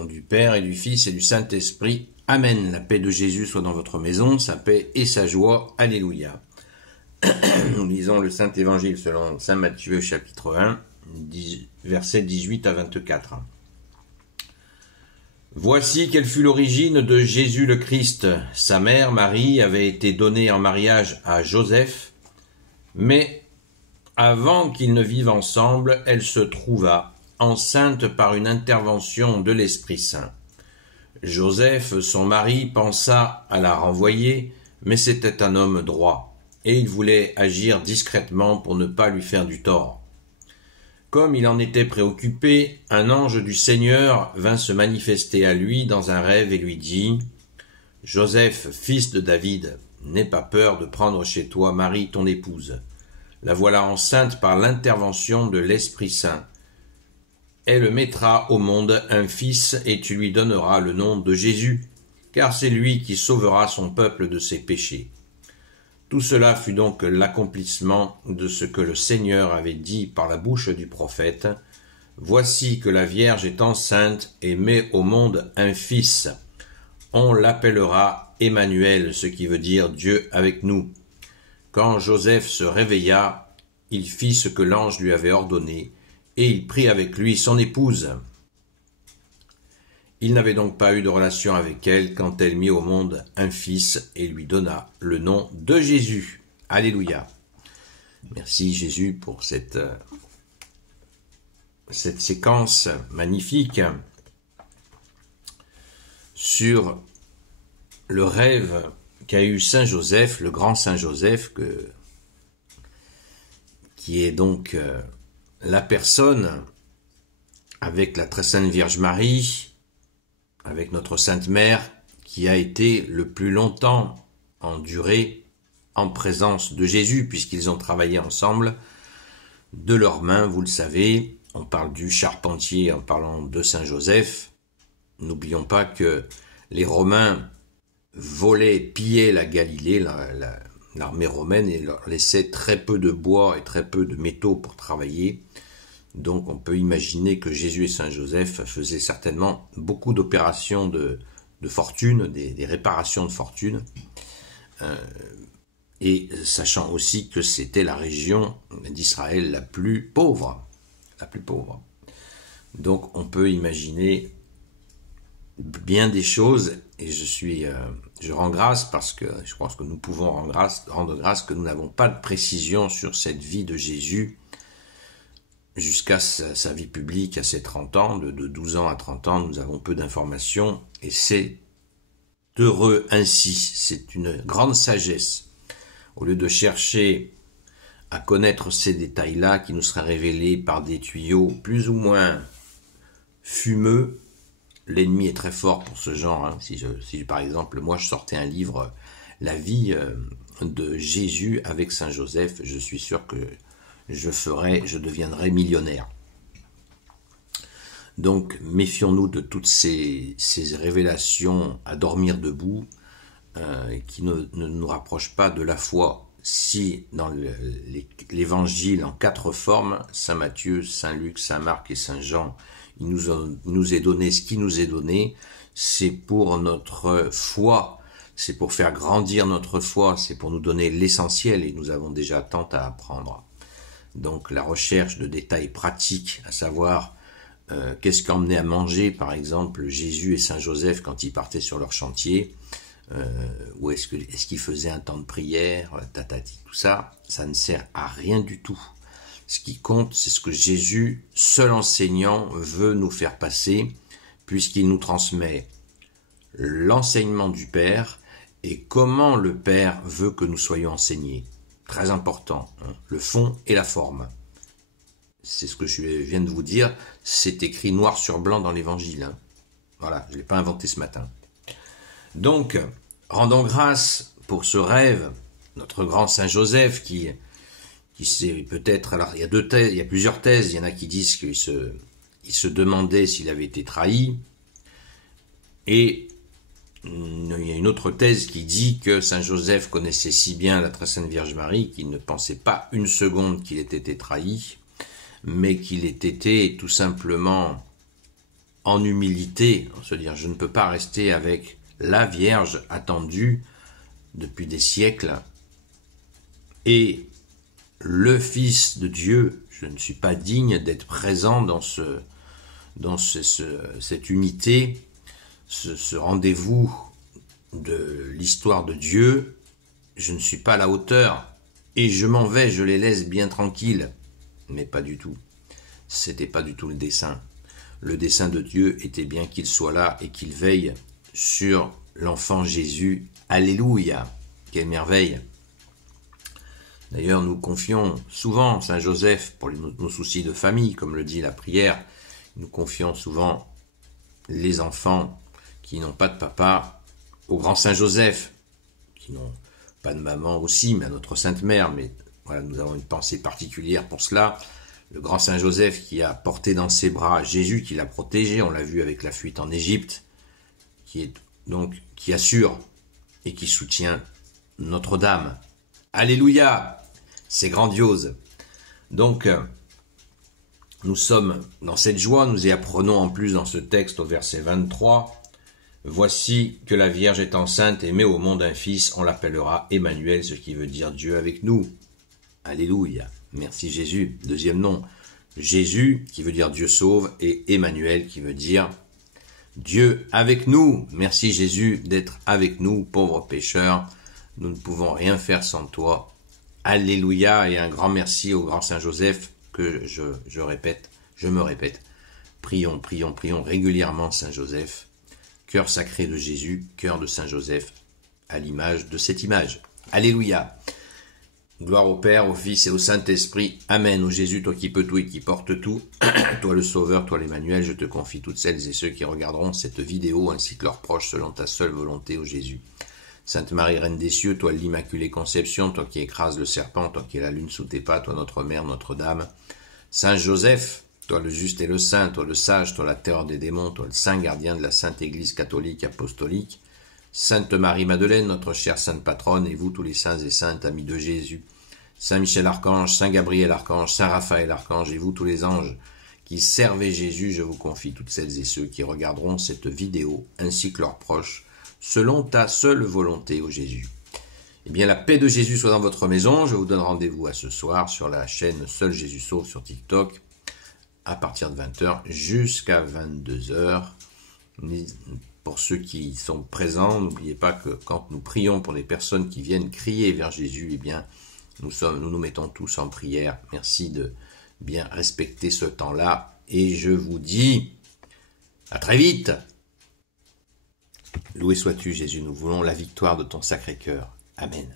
Au nom du Père et du Fils et du Saint-Esprit. Amen. La paix de Jésus soit dans votre maison, sa paix et sa joie. Alléluia. Nous lisons le Saint-Évangile selon Saint Matthieu, chapitre 1, versets 18 à 24. Voici quelle fut l'origine de Jésus le Christ. Sa mère, Marie, avait été donnée en mariage à Joseph, mais avant qu'ils ne vivent ensemble, elle se trouva enceinte par une intervention de l'Esprit Saint. Joseph, son mari, pensa à la renvoyer, mais c'était un homme droit, et il voulait agir discrètement pour ne pas lui faire du tort. Comme il en était préoccupé, un ange du Seigneur vint se manifester à lui dans un rêve et lui dit « Joseph, fils de David, n'aie pas peur de prendre chez toi Marie ton épouse. La voilà enceinte par l'intervention de l'Esprit Saint. Elle mettra au monde un fils et tu lui donneras le nom de Jésus, car c'est lui qui sauvera son peuple de ses péchés. » Tout cela fut donc l'accomplissement de ce que le Seigneur avait dit par la bouche du prophète. « Voici que la Vierge est enceinte et met au monde un fils. On l'appellera Emmanuel, ce qui veut dire Dieu avec nous. » Quand Joseph se réveilla, il fit ce que l'ange lui avait ordonné, et il prit avec lui son épouse. Il n'avait donc pas eu de relation avec elle quand elle mit au monde un fils et lui donna le nom de Jésus. Alléluia. Merci Jésus pour cette séquence magnifique sur le rêve qu'a eu Saint Joseph, le grand Saint Joseph, qui est donc la personne avec la très sainte Vierge Marie, avec notre Sainte Mère, qui a été le plus longtemps en durée en présence de Jésus, puisqu'ils ont travaillé ensemble de leurs mains, vous le savez. On parle du charpentier en parlant de Saint Joseph. N'oublions pas que les Romains volaient, pillaient la Galilée, l'armée romaine, et leur laissait très peu de bois et très peu de métaux pour travailler. Donc on peut imaginer que Jésus et Saint Joseph faisaient certainement beaucoup d'opérations de fortune, des réparations de fortune, et sachant aussi que c'était la région d'Israël la plus pauvre. Donc on peut imaginer bien des choses, et je rends grâce parce que je pense que nous pouvons rendre grâce que nous n'avons pas de précision sur cette vie de Jésus jusqu'à sa vie publique à ses 30 ans, de 12 ans à 30 ans, nous avons peu d'informations, et c'est heureux ainsi, c'est une grande sagesse. Au lieu de chercher à connaître ces détails-là qui nous seraient révélés par des tuyaux plus ou moins fumeux, l'ennemi est très fort pour ce genre. Hein. Si par exemple, moi je sortais un livre, La vie de Jésus avec Saint Joseph, je suis sûr que je deviendrai millionnaire. Donc méfions-nous de toutes ces révélations à dormir debout, qui ne nous rapprochent pas de la foi. Si dans l'évangile en 4 formes, Saint Matthieu, Saint Luc, Saint Marc et Saint Jean, il nous est donné ce qui nous est donné, c'est pour notre foi, c'est pour faire grandir notre foi, c'est pour nous donner l'essentiel, et nous avons déjà tant à apprendre. Donc la recherche de détails pratiques, à savoir qu'est-ce qu'emmenait à manger, par exemple, Jésus et Saint Joseph quand ils partaient sur leur chantier, ou est-ce qu'ils faisaient un temps de prière, tout ça, ça ne sert à rien du tout. Ce qui compte, c'est ce que Jésus, seul enseignant, veut nous faire passer, puisqu'il nous transmet l'enseignement du Père et comment le Père veut que nous soyons enseignés. Très important, hein, le fond et la forme. C'est ce que je viens de vous dire, c'est écrit noir sur blanc dans l'Évangile. Hein. Voilà, je ne l'ai pas inventé ce matin. Donc, rendons grâce pour ce rêve, notre grand Saint Joseph qui sait peut-être, alors il y a deux thèses, il y a plusieurs thèses, il y en a qui disent qu'il se demandait s'il avait été trahi, et il y a une autre thèse qui dit que Saint Joseph connaissait si bien la très sainte Vierge Marie qu'il ne pensait pas une seconde qu'il ait été trahi, mais qu'il ait été tout simplement en humilité, se dire je ne peux pas rester avec la Vierge attendue depuis des siècles et le Fils de Dieu, je ne suis pas digne d'être présent dans cette unité, ce rendez-vous de l'histoire de Dieu, je ne suis pas à la hauteur et je m'en vais, je les laisse bien tranquilles. Mais pas du tout. C'était pas du tout le dessein. Le dessein de Dieu était bien qu'il soit là et qu'il veille sur l'enfant Jésus. Alléluia! Quelle merveille! D'ailleurs, nous confions souvent Saint Joseph pour nos soucis de famille, comme le dit la prière. Nous confions souvent les enfants qui n'ont pas de papa au grand Saint Joseph, qui n'ont pas de maman aussi, mais à notre Sainte Mère. Mais voilà, nous avons une pensée particulière pour cela. Le grand Saint Joseph qui a porté dans ses bras Jésus, qui l'a protégé, on l'a vu avec la fuite en Égypte, qui assure et qui soutient Notre-Dame. Alléluia! C'est grandiose. Donc, nous sommes dans cette joie, nous y apprenons en plus dans ce texte au verset 23, « Voici que la Vierge est enceinte et met au monde un fils, on l'appellera Emmanuel, ce qui veut dire Dieu avec nous. » Alléluia. Merci Jésus. Deuxième nom, Jésus qui veut dire Dieu sauve et Emmanuel qui veut dire Dieu avec nous. Merci Jésus d'être avec nous, pauvres pécheurs. Nous ne pouvons rien faire sans toi. Alléluia et un grand merci au grand Saint Joseph que je me répète. Prions, prions, prions régulièrement Saint Joseph. Cœur sacré de Jésus, cœur de Saint Joseph, à l'image de cette image. Alléluia. Gloire au Père, au Fils et au Saint-Esprit. Amen. Ô Jésus, toi qui peux tout et qui portes tout, toi le Sauveur, toi l'Emmanuel, je te confie toutes celles et ceux qui regarderont cette vidéo ainsi que leurs proches selon ta seule volonté, ô Jésus. Sainte Marie, Reine des cieux, toi l'Immaculée Conception, toi qui écrases le serpent, toi qui es la lune sous tes pas, toi notre Mère, Notre-Dame. Saint Joseph, toi le juste et le saint, toi le sage, toi la terreur des démons, toi le saint gardien de la Sainte Église catholique apostolique. Sainte Marie-Madeleine, notre chère sainte patronne, et vous tous les saints et saintes amis de Jésus. Saint Michel Archange, Saint Gabriel Archange, Saint Raphaël Archange, et vous tous les anges qui servez Jésus, je vous confie toutes celles et ceux qui regarderont cette vidéo, ainsi que leurs proches, selon ta seule volonté, ô Jésus. Eh bien, la paix de Jésus soit dans votre maison. Je vous donne rendez-vous à ce soir sur la chaîne Seul Jésus Sauve sur TikTok, à partir de 20h jusqu'à 22h. Pour ceux qui sont présents, n'oubliez pas que quand nous prions pour les personnes qui viennent crier vers Jésus, eh bien, nous nous mettons tous en prière. Merci de bien respecter ce temps-là. Et je vous dis à très vite. Loué sois-tu, Jésus. Nous voulons la victoire de ton Sacré-Cœur. Amen.